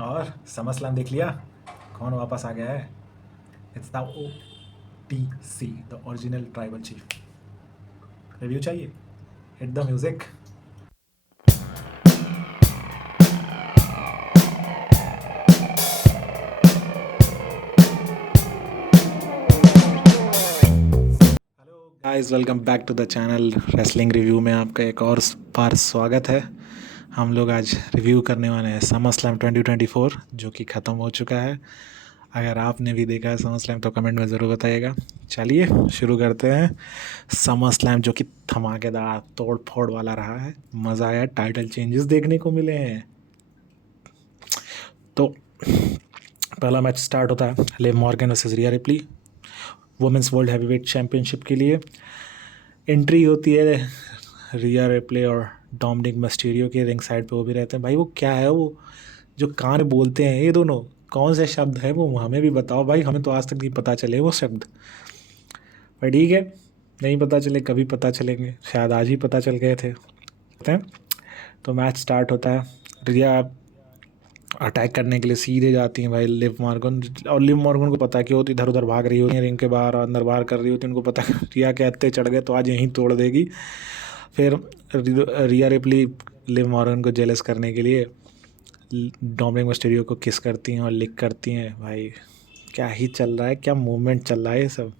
और summer slam देख लिया? कौन वापस आ गया है? It's the O T C, the original tribal chief. Review चाहिए? Hit the music. Hello guys, welcome back to the channel. Wrestling review में आपका एक और बार स्वागत है। हम लोग आज रिव्यू करने वाले हैं समर स्लैम 2024 जो कि ख़त्म हो चुका है। अगर आपने भी देखा है समर स्लैम तो कमेंट में ज़रूर बताइएगा। चलिए शुरू करते हैं। समर स्लैम जो कि धमाकेदार तोड़ फोड़ वाला रहा है, मज़ा आया, टाइटल चेंजेस देखने को मिले हैं। तो पहला मैच स्टार्ट होता है लिव मॉर्गन वर्सेस रिया replay women's world heavyweight championship के लिए। एंट्री होती है रिया रिप्ली और डोमिनिक मिस्टीरियो के। रिंग साइड पे वो भी रहते हैं। भाई वो क्या है, वो जो कान बोलते हैं ये दोनों, कौन से शब्द है वो? हमें भी बताओ भाई, हमें तो आज तक नहीं पता चले वो शब्द। पर ठीक है, नहीं पता चले कभी पता चलेंगे, शायद आज ही पता चल गए थे। तो मैच स्टार्ट होता है। रिया अटैक करने के लिए सीधे जाती हैं भाई लिव मॉर्गन। और लिव मॉर्गन को पता है कि वो तो इधर उधर भाग रही होती है, रिंग के बाहर अंदर बाहर कर रही होती है। उनको पता है रिया के हत्थे चढ़ गए तो आज यहीं तोड़ देगी। फिर रिया रिप्ली लिव मॉर्गन को जेलस करने के लिए डोमिनिक मिस्टीरियो को किस करती हैं और लिक करती हैं। भाई क्या ही चल रहा है, क्या मूवमेंट चल रहा है ये सब।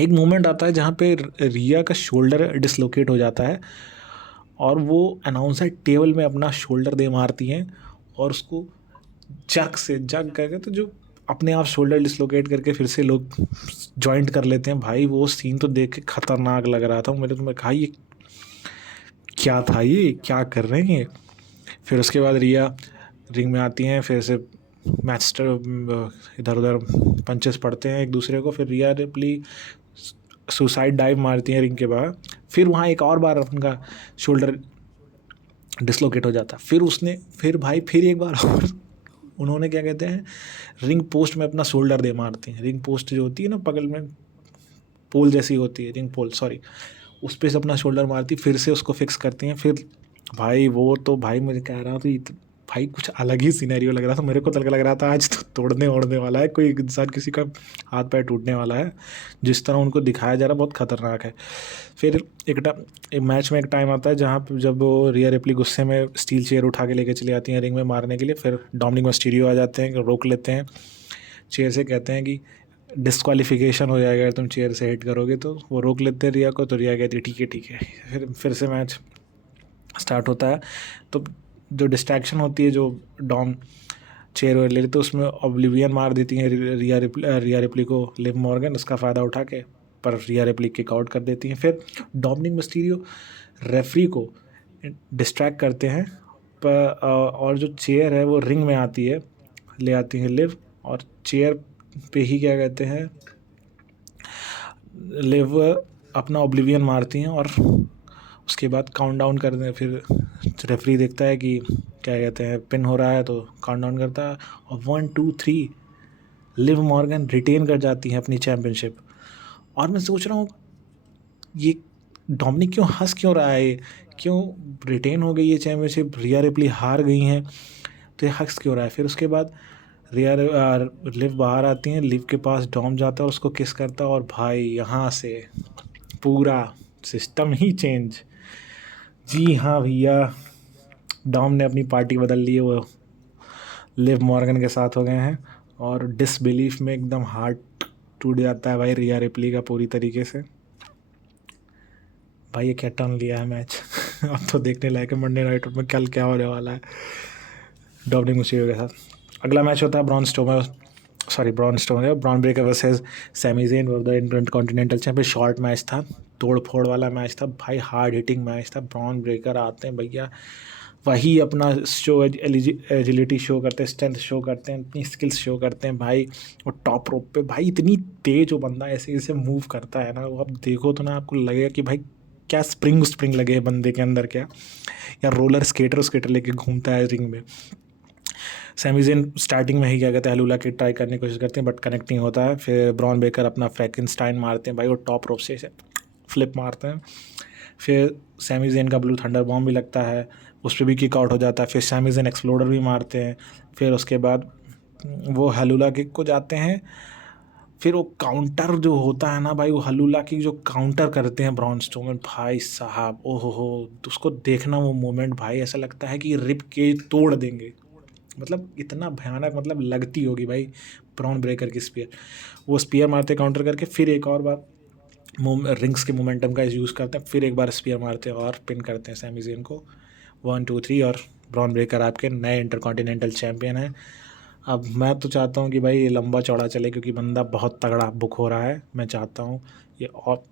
एक मूवमेंट आता है जहाँ पे रिया का शोल्डर डिसलोकेट हो जाता है और वो अनाउंसर टेबल में अपना शोल्डर दे मारती हैं और उसको जग करके, तो जो अपने आप शोल्डर डिसलोकेट करके फिर से लोग जॉइंट कर लेते हैं। भाई वो सीन तो देख के खतरनाक लग रहा था मेरे। तो मैं कहा ये क्या था, ये क्या कर रहे हैं ये। फिर उसके बाद रिया रिंग में आती हैं, फिर से मैच इधर उधर पंचेस पड़ते हैं एक दूसरे को। फिर रिया रिप्ली सुसाइड डाइव मारती हैं रिंग के बाहर। फिर वहाँ एक और बार उनका शोल्डर डिसलोकेट हो जाता। फिर भाई फिर एक बार और उन्होंने क्या कहते हैं, रिंग पोस्ट में अपना शोल्डर दे मारती हैं। रिंग पोस्ट जो होती है ना बगल में, पोल जैसी होती है, रिंग पोल सॉरी, उस पर से अपना शोल्डर मारती, फिर से उसको फिक्स करती हैं। फिर भाई वो तो भाई मुझे कह रहा था भाई कुछ अलग ही सिनेरियो लग रहा था मेरे को। तो लग रहा था आज तो तोड़ने ओड़ने वाला है कोई इंसान, किसी का हाथ पैर टूटने वाला है। जिस तरह उनको दिखाया जा रहा है बहुत खतरनाक है। फिर एक मैच में एक टाइम आता है जहाँ पे जब वो रिया रिप्ली गुस्से में स्टील चेयर उठा के लेके चली आती हैं रिंग में मारने के लिए। फिर डोमिनिक मिस्टीरियो आ जाते हैं, रोक लेते हैं चेयर से, कहते हैं कि डिस्क्वालिफिकेशन हो जाएगा अगर तुम चेयर से हिट करोगे। तो वो रोक लेते हैं रिया को। तो रिया कहती है ठीक है। फिर से मैच स्टार्ट होता है। तो जो डिस्ट्रैक्शन होती है, जो डॉम चेयर ले लेते, तो उसमें ऑब्लिवियन मार देती हैं रिया रिप्ली को लिव मॉर्गन, उसका फ़ायदा उठा के। पर रिया रिप्ली किक आउट कर देती हैं। फिर डोमिनिक मिस्टीरियो रेफरी को डिस्ट्रैक्ट करते हैं पर और जो चेयर है वो रिंग में आती है, ले आती हैं लिव। और चेयर पे ही क्या कहते हैं, लिव अपना ऑब्लिवियन मारती हैं और उसके बाद काउंट डाउन करते हैं। फिर रेफरी देखता है कि क्या कहते हैं पिन हो रहा है तो काउंट डाउन करता है और 1 2 3 लिव मॉर्गन रिटेन कर जाती हैं अपनी चैम्पियनशिप। और मैं सोच रहा हूँ ये डोमिनिक क्यों रहा है, क्यों रिटेन हो गई है चैम्पियनशिप, रिया रिप्ली हार गई हैं, तो ये हंस क्यों रहा है। फिर उसके बाद लिव बाहर आती हैं, लिव के पास डॉम जाता है और उसको किस करता है। और भाई यहाँ से पूरा सिस्टम ही चेंज। जी हाँ भैया, डॉम ने अपनी पार्टी बदल ली है, वो लिव मॉर्गन के साथ हो गए हैं। और डिसबिलीफ में एकदम हार्ट टूट जाता है भाई रिया रिप्ली का पूरी तरीके से। भाई ये क्या टर्न लिया है मैच अब तो देखने लायक है मंडे नाइट में कल क्या होने वाला है डोमिनिक मिस्टीरियो के साथ। अगला मैच होता है Bron Breakker versus Sami Zayn for the intercontinental champion. Short match था, तोड़ फोड़ वाला मैच था भाई, हार्ड हिटिंग मैच था। ब्रॉन ब्रेकर आते हैं भैया, वही अपना शो एजिलिटी शो करते हैं, स्ट्रेंथ शो करते हैं, अपनी स्किल्स शो करते हैं भाई। और टॉप रोप पे भाई इतनी तेज वो बंदा ऐसे ऐसे मूव करता है ना, वो आप देखो तो ना आपको लगेगा कि भाई क्या स्प्रिंग लगे है बंदे के अंदर क्या, या रोलर स्केटर लेके घूमता है रिंग में। सैमी ज़ेन स्टार्टिंग में ही क्या कहते हैं हलूला किक ट्राई करने की कोशिश करते हैं बट कनेक्ट नहीं होता है। फिर ब्रॉन बेकर अपना फ्रैंकेनस्टाइन मारते हैं भाई, वो टॉप रोप से फ्लिप मारते हैं। फिर सैमी ज़ेन का ब्लू थंडर बॉम्ब भी लगता है उस पर भी किक आउट हो जाता है। फिर सैमी ज़ेन एक्सप्लोडर भी मारते हैं। फिर उसके बाद वो हलूला किक को जाते हैं। फिर वो काउंटर जो होता है ना भाई, वो हलूला की जो काउंटर करते हैं ब्रॉन स्ट्रोमन, भाई साहब ओहो हो, उसको देखना वो मोमेंट भाई, ऐसा लगता है कि रिब केज तोड़ देंगे। मतलब इतना भयानक, मतलब लगती होगी भाई ब्रॉन ब्रेकर की स्पीयर। वो स्पीयर मारते काउंटर करके, फिर एक और बार रिंग्स के मोमेंटम का यूज़ करते हैं, फिर एक बार स्पीयर मारते हैं और पिन करते हैं सैमी ज़ेन को 1 2 3। और ब्रॉन ब्रेकर आपके नए इंटरकॉन्टिनेंटल चैम्पियन हैं। अब मैं तो चाहता हूँ कि भाई ये लंबा चौड़ा चले, क्योंकि बंदा बहुत तगड़ा बुक हो रहा है। मैं चाहता हूँ ये और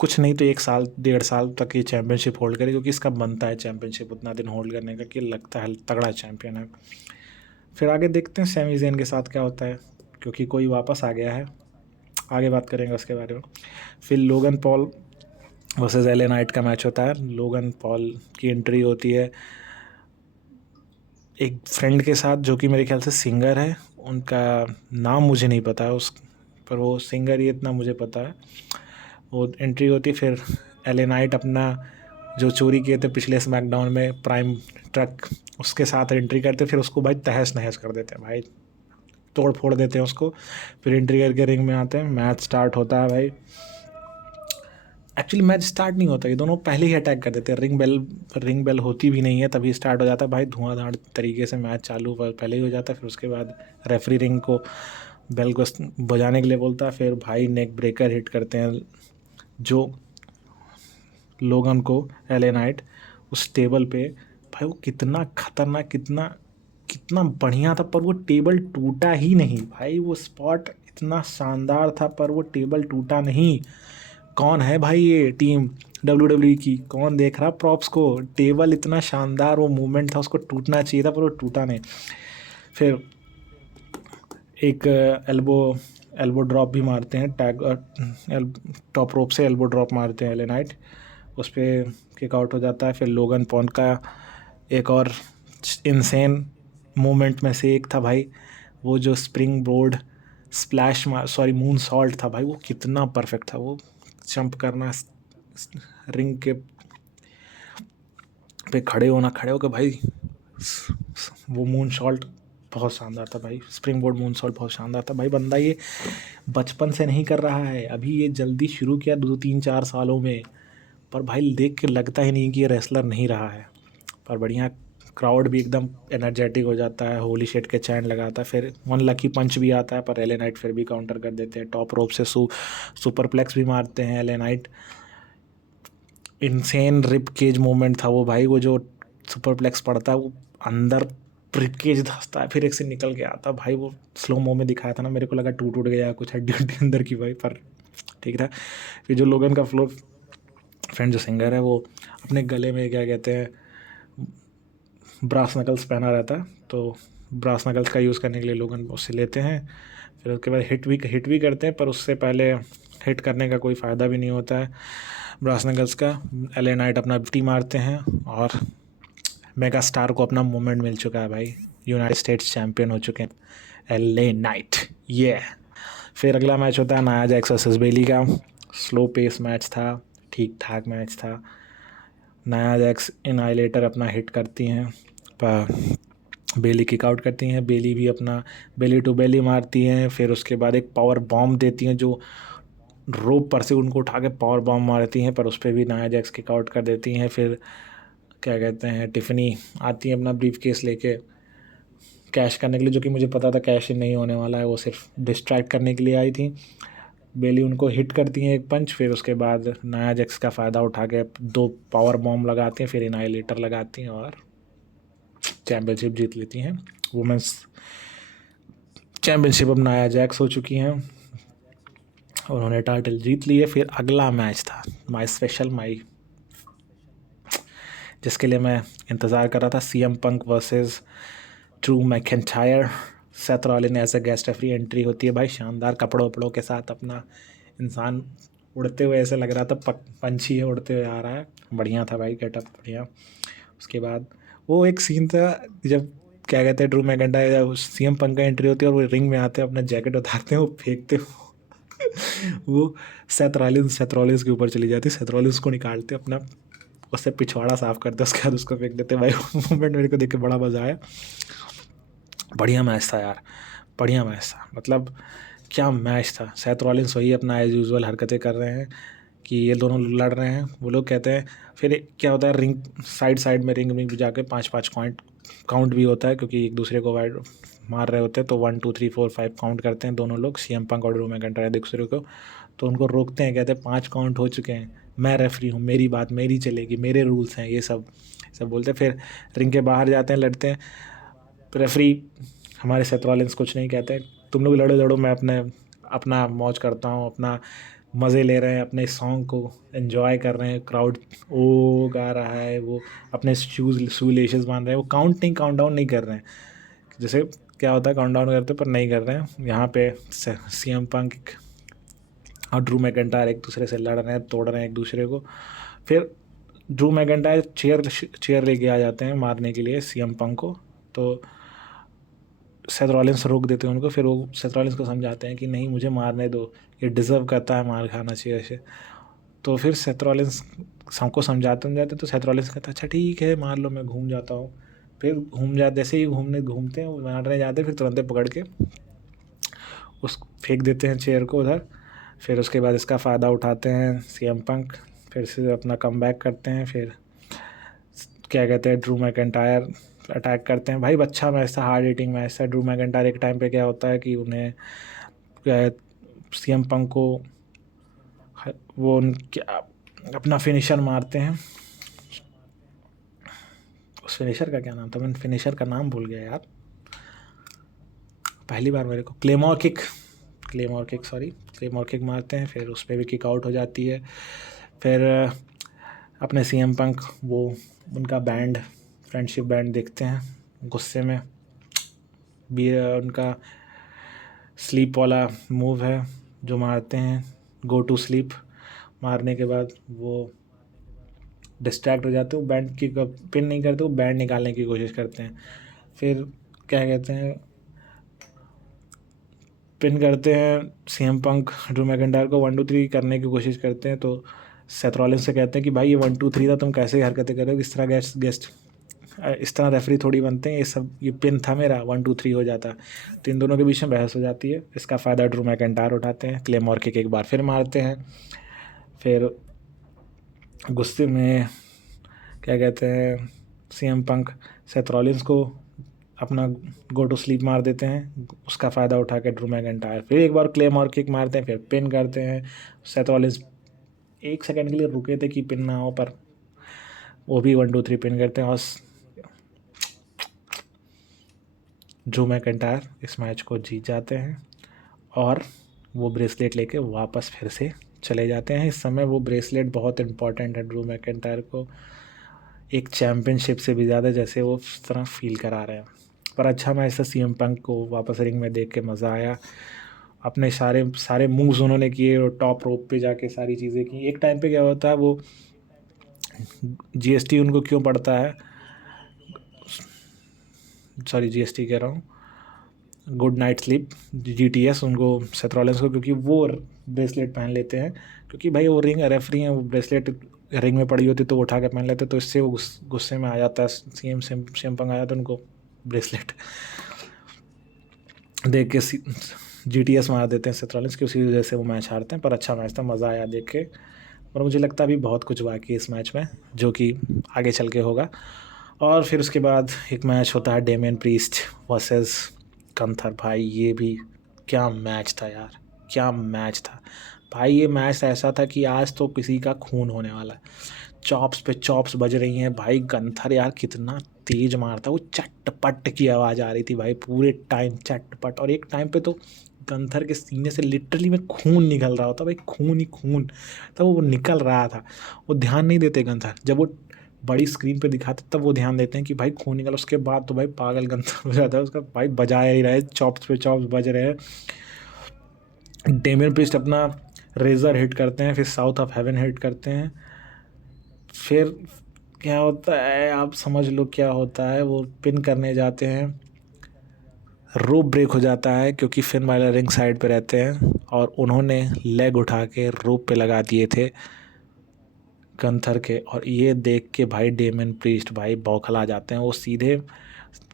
कुछ नहीं तो 1 साल 1.5 साल तक ये चैम्पियनशिप होल्ड करे, क्योंकि इसका बनता है चैम्पियनशिप उतना दिन होल्ड करने का, कि लगता है तगड़ा चैम्पियन है। फिर आगे देखते हैं सैमी ज़ेन के साथ क्या होता है, क्योंकि कोई वापस आ गया है, आगे बात करेंगे उसके बारे में। फिर Logan Paul versus LA Knight का मैच होता है। लोगन पॉल की एंट्री होती है एक फ्रेंड के साथ, जो कि मेरे ख्याल से सिंगर है। उनका नाम मुझे नहीं पता है उस, पर वो सिंगर ही इतना मुझे पता है। वो एंट्री होती है, फिर एले नाइट अपना जो चोरी किए थे पिछले स्मैकडाउन में प्राइम ट्रक, उसके साथ एंट्री करते, फिर उसको भाई तहस नहस कर देते हैं भाई, तोड़ फोड़ देते हैं उसको। फिर एंट्री करके रिंग में आते हैं, मैच स्टार्ट होता है भाई। एक्चुअली मैच स्टार्ट नहीं होता, ये दोनों पहले ही अटैक कर देते हैं। रिंग बेल होती भी नहीं है तभी स्टार्ट हो जाता है भाई, धुआंधार तरीके से मैच चालू पहले ही हो जाता है। फिर उसके बाद रेफरी रिंग को बेल को बजाने के लिए बोलता है। फिर भाई नेक ब्रेकर हिट करते हैं जो लोगन को, एले नाइट उस टेबल पे। भाई वो कितना खतरनाक, कितना कितना बढ़िया था, पर वो टेबल टूटा ही नहीं भाई। वो स्पॉट इतना शानदार था, पर वो टेबल टूटा नहीं। कौन है भाई ये टीम WWE की, कौन देख रहा प्रॉप्स को? टेबल इतना शानदार, वो मूवमेंट था, उसको टूटना चाहिए था, पर वो टूटा नहीं। फिर एक एल्बो ड्रॉप भी मारते हैं, टॉप रोप से एल्बो ड्रॉप मारते हैं एले नाइट, उस पर किक आउट हो जाता है। फिर लोगन पॉल का एक और इनसेन मोमेंट में से एक था भाई, वो जो spring board splash moon salt था भाई, वो कितना परफेक्ट था। वो जंप करना, रिंग के पे खड़े होकर भाई, वो मून सॉल्ट बहुत शानदार था भाई। स्प्रिंग बोर्ड मून सॉल्ट बहुत शानदार था भाई। बंदा ये बचपन से नहीं कर रहा है, अभी ये जल्दी शुरू किया 2 3 4 सालों में, पर भाई देख के लगता ही नहीं कि ये रेसलर नहीं रहा है। पर बढ़िया, क्राउड भी एकदम एनर्जेटिक हो जाता है, होली शेट के चैन लगाता है। फिर 1 लकी पंच भी आता है, पर एले नाइट फिर भी काउंटर कर देते हैं। टॉप रोप से सुपर प्लेक्स भी मारते हैं LA Knight. Insane rip cage movement था वो भाई, वो जो सुपर प्लेक्स पड़ता है, वो अंदर रिप केज धंसता है, फिर एक से निकल के आता भाई। वो स्लो मो में दिखाया था ना, मेरे को लगा टूट गया कुछ हड्डी हड्डी अंदर की भाई, पर ठीक था। फिर जो लोगन का फ्लोर फ्रेंड जो सिंगर है, वो अपने गले में क्या कहते हैं, ब्रास नकल्स पहना रहता है, तो ब्रास नकल्स का यूज़ करने के लिए लोगन उससे लेते हैं। फिर उसके बाद हिट भी करते हैं, पर उससे पहले हिट करने का कोई फ़ायदा भी नहीं होता है ब्रास नकल्स का। एले नाइट अपना 50 मारते हैं, और मेगा स्टार को अपना मोमेंट मिल चुका है भाई, यूनाइटेड स्टेट्स चैम्पियन हो चुके हैं एले नाइट। ये फिर अगला मैच होता है नाया जैक्स वर्सेस बेली का। स्लो पेस मैच था, ठीक ठाक मैच था। नाया जैक्स एनाइलेटर अपना हिट करती हैं, पर बेली किक आउट करती हैं। बेली भी अपना बेली टू बेली मारती हैं। फिर उसके बाद एक पावर बॉम्ब देती हैं, जो रोप पर से उनको उठा के पावर बॉम्ब मारती हैं, पर उस पर भी नाया जैक्स किक आउट कर देती हैं। फिर क्या कहते हैं, टिफनी आती है अपना ब्रीफ केस लेके कैश करने के लिए, जो कि मुझे पता था कैश नहीं होने वाला है, वो सिर्फ डिस्ट्रैक्ट करने के लिए आई थी। बेली उनको हिट करती हैं एक पंच, फिर उसके बाद नाया जैक्स का फ़ायदा उठा के 2 पावर बॉम्ब लगाती हैं, फिर एनाइलेटर लगाती हैं और चैम्पियनशिप जीत लेती हैं। वुमेंस चैम्पियनशिप अब नाया जैक्स हो चुकी हैं, उन्होंने टाइटल जीत लिए। फिर अगला मैच था जिसके लिए मैं इंतज़ार कर रहा था, CM Punk versus Drew McIntyre. Seth Rollin as a guest referee entry होती है भाई, शानदार कपड़ों वपड़ों के साथ, अपना इंसान उड़ते हुए ऐसे लग रहा था पंछी है उड़ते हुए आ रहा है, बढ़िया था भाई गेटअप, बढ़िया। उसके बाद वो एक सीन था जब क्या कहते हैं, ड्रू मैकिंटायर CM पंक का एंट्री होती है और वो रिंग में आते हैं, अपना जैकेट उतारते हैं, वो फेंकते वो सेथ रॉलिन्स के ऊपर चली जाती है, सेथ रॉलिन्स को निकालते अपना उससे पिछवाड़ा साफ़ करते, उसके बाद उसको फेंक देते। भाई मोमेंट मेरे को देख के बड़ा मज़ा आया। बढ़िया मैच था यार, बढ़िया मैच था, मतलब क्या मैच था। सेथ रॉलिंस वही अपना एज यूजुअल हरकतें कर रहे हैं कि ये दोनों लड़ रहे हैं, वो लोग कहते हैं। फिर क्या होता है, रिंग साइड साइड में रिंग भी जाके 5-5 पॉइंट काउंट भी होता है, क्योंकि एक दूसरे को वाइड मार रहे होते हैं। तो 1 2 3 4 5 काउंट करते हैं दोनों लोग, CM पंक और ड्रू मैकिंटायर एक दूसरे को। तो उनको रोकते हैं, कहते हैं 5 काउंट हो चुके हैं, मैं रेफरी हूँ, मेरी बात मेरी चलेगी, मेरे रूल्स हैं, ये सब सब बोलते हैं। फिर रिंग के बाहर जाते हैं, लड़ते हैं। रेफरी हमारे सेथ रॉलिंस कुछ नहीं कहते, तुम लोग लड़ो लड़ो, मैं अपना मौज करता हूँ, अपना मज़े ले रहे हैं, अपने सॉन्ग को एंजॉय कर रहे हैं। क्राउड ओ गा रहा है, वो अपने शू लेशेस बांध रहे हैं, वो काउंट डाउन नहीं कर रहे हैं। जैसे क्या होता है, काउंट डाउन करते पर नहीं कर रहे हैं। यहाँ पे CM पंक और ड्रू मैकिंटायर एक दूसरे से लड़ रहे हैं, तोड़ रहे हैं एक दूसरे को। फिर ड्रू मैकिंटायर चेयर लेके आ जाते हैं मारने के लिए CM पंक को। तो सेथ रॉलिंस रोक देते हैं उनको। फिर वो सेथ रॉलिंस को समझाते हैं कि नहीं, मुझे मारने दो, ये डिज़र्व करता है मार खाना चाहिए ऐसे। तो फिर सेथ रॉलिंस सबको समझाते तो सेथ रॉलिंस कहता है अच्छा ठीक है मार लो, मैं घूम जाता हूँ। फिर जैसे ही घूमते हैं, वो मारने जाते हैं, फिर तुरंत पकड़ के उस फेंक देते हैं चेयर को उधर। फिर उसके बाद इसका फ़ायदा उठाते हैं CM पंक, फिर से अपना कम बैक करते हैं। फिर क्या कहते हैं, ड्रू मैकिंटायर अटैक करते हैं। भाई अच्छा मैच था, हार्ड हिटिंग मैच था। ड्रू मैकिंटायर एक टाइम पे क्या होता है कि उन्हें CM पंक को वो उनके अपना फिनिशर मारते हैं। उस फिनिशर का क्या नाम था, मैंने फिनिशर का नाम भूल गया यार, पहली बार मेरे को। क्लेमोर किक मारते हैं, फिर उस पर भी किक आउट हो जाती है। फिर अपने CM पंक वो उनका बैंड, फ्रेंडशिप बैंड देखते हैं, गुस्से में भी उनका स्लीप वाला मूव है जो मारते हैं, गो टू स्लीप। मारने के बाद वो डिस्ट्रैक्ट हो जाते हैं, वो बैंड की पिन नहीं करते, वो बैंड निकालने की कोशिश करते हैं। फिर क्या कहते हैं, पिन करते हैं CM पंक ड्रू मैकिंटायर को, 1 2 3 करने की कोशिश करते हैं। तो सेथ रॉलिंस से कहते हैं कि भाई ये 1 2 3 था, तुम कैसे हरकतें कर रहे हो, इस तरह गेस्ट इस तरह रेफरी थोड़ी बनते हैं, ये सब, ये पिन था मेरा, 1 2 3 हो जाता। तो इन दोनों के बीच में बहस हो जाती है। इसका फ़ायदा ड्रू मैकिंटायर उठाते हैं, क्लेमोर किक एक बार फिर मारते हैं। फिर गुस्से में क्या कहते हैं, CM पंक सेथ रॉलिंस को अपना गो टू स्लीप मार देते हैं। उसका फ़ायदा उठा के ड्रू मैकिंटायर फिर एक बार क्लेमोर किक मारते हैं, फिर पिन करते हैं। सेथ रॉलिंस 1 सेकंड के लिए रुके थे कि पिन ना हो, पर वो भी 1 2 3 पिन करते हैं और ड्रू मैकिंटायर इस मैच को जीत जाते हैं और वो ब्रेसलेट लेके वापस फिर से चले जाते हैं। इस समय वो ब्रेसलेट बहुत इम्पॉर्टेंट है ड्रू मैकिंटायर को, एक चैम्पियनशिप से भी ज़्यादा, जैसे वो उस तरह फील करा रहे हैं। पर अच्छा मैच था, CM पंक को वापस रिंग में देख के मज़ा आया। अपने सारे सारे मूव्स उन्होंने किए और टॉप रोप पे जाके सारी चीज़ें की। एक टाइम पे क्या होता है, वो GST उनको क्यों पड़ता है, सॉरी GST कह रहा हूँ, गुड नाइट स्लीप, GTS उनको, सेथ रॉलिंस को, क्योंकि वो ब्रेसलेट पहन लेते हैं। क्योंकि भाई वो रिंग रेफरी हैं, वो ब्रेसलेट रिंग में पड़ी होती तो वो उठा के पहन लेते, तो इससे वो गुस्से में आ जाता है। CM पंक आ जाता है, उनको ब्रेसलेट देख के GTS मार देते हैं सेथ रॉलिंस की, उसी वजह से वो मैच हारते हैं। पर अच्छा मैच था, मज़ा आया देख के। और मुझे लगता है अभी बहुत कुछ बाकी है इस मैच में, जो कि आगे चल के होगा। और फिर उसके बाद एक मैच होता है डेमियन प्रीस्ट वर्सेस गंथर। भाई ये भी क्या मैच था यार, क्या मैच था भाई। ये मैच ऐसा था कि आज तो किसी का खून होने वाला है, चॉप्स पे चॉप्स बज रही हैं भाई। गंथर यार कितना तेज मारता, वो चटपट की आवाज़ आ रही थी भाई पूरे टाइम, चटपट। और एक टाइम पे तो गंथर के सीने से लिटरली में खून निकल रहा होता भाई, खून ही खून, तब वो निकल रहा था। वो ध्यान नहीं देते गंथर, जब वो बड़ी स्क्रीन पे दिखाते तब वो ध्यान देते हैं कि भाई खून निकल। उसके बाद तो भाई पागल गंथर हो जाता है उसका, भाई बजाया ही रहे, चॉप्स पे चॉप्स बज रहे हैं। डेमियन प्रीस्ट अपना रेजर हिट करते हैं, फिर साउथ ऑफ हेवन हिट करते हैं। फिर क्या होता है आप समझ लो क्या होता है, वो पिन करने जाते हैं, रोप ब्रेक हो जाता है क्योंकि फिन बैलर रिंग साइड पे रहते हैं और उन्होंने लेग उठा के रोप पे लगा दिए थे गंथर के, और ये देख के भाई डेमियन प्रीस्ट भाई बौखला जाते हैं। वो सीधे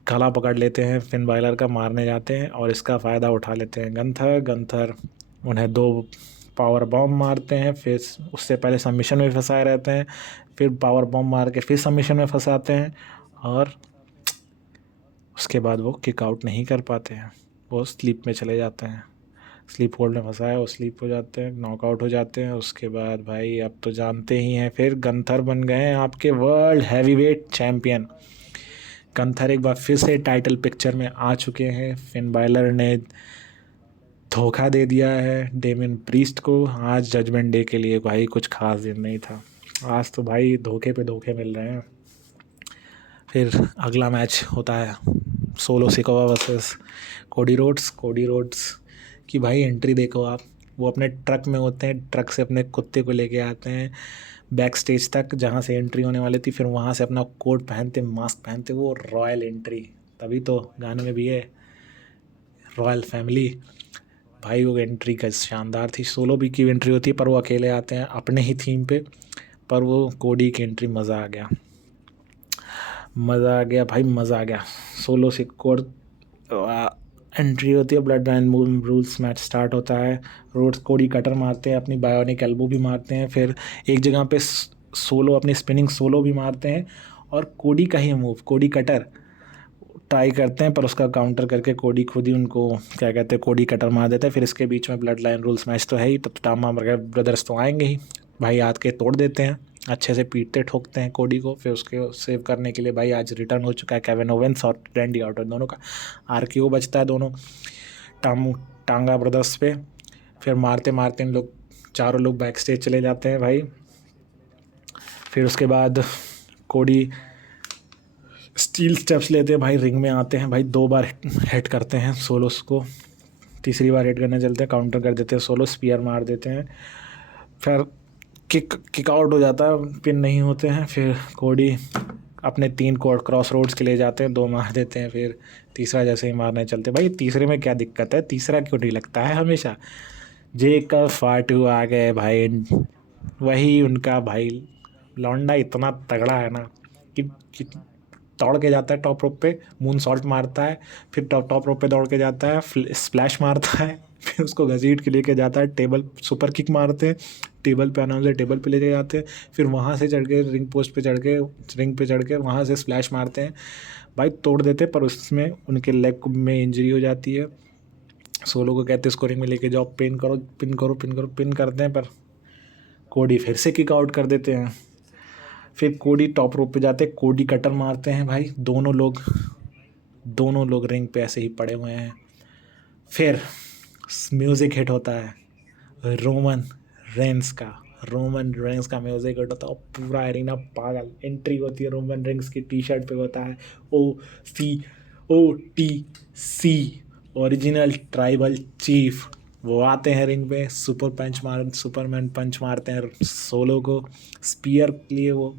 गला पकड़ लेते हैं फिन बायलर का, मारने जाते हैं और इसका फ़ायदा उठा लेते हैं गंथर उन्हें 2 पावर बॉम्ब मारते हैं, फिर उससे पहले सबमिशन में फंसाए रहते हैं, फिर पावर बॉम्ब मार के फिर सबमिशन में फंसाते हैं, और उसके बाद वो किक आउट नहीं कर पाते हैं, वो स्लीप में चले जाते हैं। स्लीप होल्ड में फंसा है, वो स्लीप हो जाते हैं, नॉकआउट हो जाते हैं। उसके बाद भाई अब तो जानते ही हैं, फिर गंथर बन गए हैं आपके वर्ल्ड हैवीवेट चैम्पियन। गंथर एक बार फिर से टाइटल पिक्चर में आ चुके हैं। फिन बायलर ने धोखा दे दिया है डेमियन प्रीस्ट को। आज जजमेंट डे के लिए भाई कुछ खास दिन नहीं था, आज तो भाई धोखे पे धोखे मिल रहे हैं। फिर अगला मैच होता है solo Sikoa versus Cody Rhodes की भाई एंट्री देखो आप। वो अपने ट्रक में होते हैं, ट्रक से अपने कुत्ते को लेके आते हैं बैक स्टेज तक जहाँ से एंट्री होने वाली थी, फिर वहाँ से अपना कोट पहनते, मास्क पहनते, वो रॉयल एंट्री। तभी तो गाने में भी है रॉयल फैमिली। भाई वो एंट्री का शानदार थी। सोलो भी की एंट्री होती है पर वो अकेले आते हैं अपने ही थीम पे, पर वो कोडी की एंट्री मज़ा आ गया भाई, मज़ा आ गया। सोलो से कोड एंट्री होती है, blood line rules match start होता है। रोड्स कोडी कटर मारते हैं, अपनी बायोनिक एल्बो भी मारते हैं, फिर एक जगह पे सोलो अपनी स्पिनिंग सोलो भी मारते हैं, और कोडी का ही मूव कोडी कटर ट्राई करते हैं, पर उसका काउंटर करके कोडी खुद ही उनको क्या कहते हैं कोडी कटर मार देते हैं। फिर इसके बीच में ब्लड लाइन रूल्स मैच तो है ही, तब टामा ब्रदर्स तो आएंगे ही भाई, हाथ के तोड़ देते हैं, अच्छे से पीटते ठोकते हैं कोडी को। फिर उसके सेव करने के लिए भाई आज रिटर्न हो चुका है केविन ओवेंस और रैंडी ऑर्टन, दोनों का आरकेओ बचता है दोनों टांगा ब्रदर्स पे। फिर मारते मारते इन लोग चारों लोग बैक स्टेज चले जाते हैं भाई। फिर उसके बाद कोडी स्टील स्टेप्स लेते हैं भाई, रिंग में आते हैं भाई, 2 बार हिट करते हैं सोलोस को, तीसरी बार हिट करने चलते हैं, काउंटर कर देते हैं, सोलो स्पीयर मार देते हैं, फिर किक आउट हो जाता है, पिन नहीं होते हैं। फिर कोडी अपने 3 कोड क्रॉस रोड्स के लिए जाते हैं, 2 मार देते हैं, फिर तीसरा जैसे ही मारने चलते भाई। तीसरे में क्या दिक्कत है, तीसरा क्यों नहीं लगता है हमेशा। जे का फाटू आ गए भाई, वही उनका भाई लौंडा इतना तगड़ा है ना कि दौड़ के जाता है टॉप रोप पे, मून सॉल्ट मारता है, फिर टॉप रोप पे दौड़ के जाता है, स्प्लैश मारता है, फिर उसको घसीट के लेके जाता है, टेबल सुपर किक मारते हैं, टेबल पे अनाउंसर टेबल पे लेके जाते हैं, फिर वहाँ से चढ़ के रिंग पोस्ट पे चढ़ के रिंग पे चढ़ के वहाँ से स्प्लैश मारते हैं भाई, तोड़ देते हैं। पर उसमें उनके लेग में इंजरी हो जाती है। सोलो को कहते हैं स्कोरिंग में लेके जाओ, पिन करो पिन करो पिन करो, पिन करते हैं, पर कोडी फिर से किक आउट कर देते हैं। फिर कोडी टॉप रोप पे जाते हैं, कोडी कटर मारते हैं भाई, दोनों लोग रिंग पे ऐसे ही पड़े हुए हैं। फिर म्यूज़िक हिट होता है रोमन रेंस का म्यूज़िक हिट होता है, और पूरा एरिना पागल। एंट्री होती है रोमन रेंस की, टी शर्ट पे होता है OTC ओरिजिनल ट्राइबल चीफ। वो आते हैं रिंग पे, सुपरमैन पंच मारते हैं सोलो को, स्पीयर के लिए वो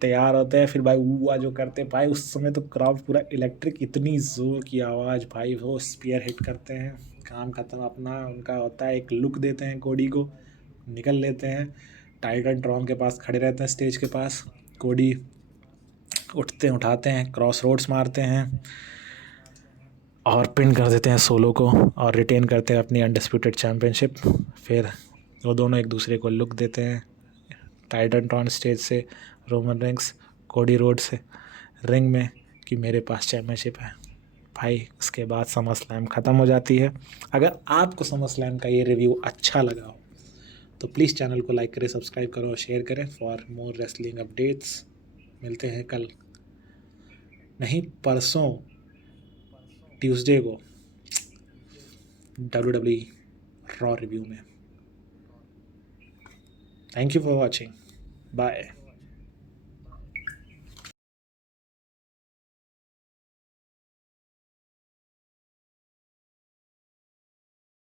तैयार होते हैं। फिर भाई हुआ जो करते हैं भाई, उस समय तो क्राउड पूरा इलेक्ट्रिक, इतनी जोर की आवाज़ भाई, वो स्पीयर हिट करते हैं, काम खत्म अपना। उनका होता है एक लुक देते हैं कोडी को, निकल लेते हैं, टाइटन ट्रॉन के पास खड़े रहते हैं स्टेज के पास। कोडी उठाते हैं, क्रॉस रोड्स मारते हैं और पिन कर देते हैं सोलो को, और रिटेन करते हैं अपनी अनडिस्प्यूटेड चैम्पियनशिप। फिर वो दोनों एक दूसरे को लुक देते हैं टाइटन ट्रॉन स्टेज से, रोमन रेंस कोडी रोड से रिंग में, कि मेरे पास चैम्पियनशिप है भाई। उसके बाद समर स्लैम ख़त्म हो जाती है। अगर आपको समर स्लैम का ये रिव्यू अच्छा लगा हो तो प्लीज़ चैनल को लाइक करें, सब्सक्राइब करें और शेयर करें फॉर मोर रेसलिंग अपडेट्स। मिलते हैं कल, नहीं परसों ट्यूसडे को WWE रॉ रिव्यू में। Thank you for watching, bye.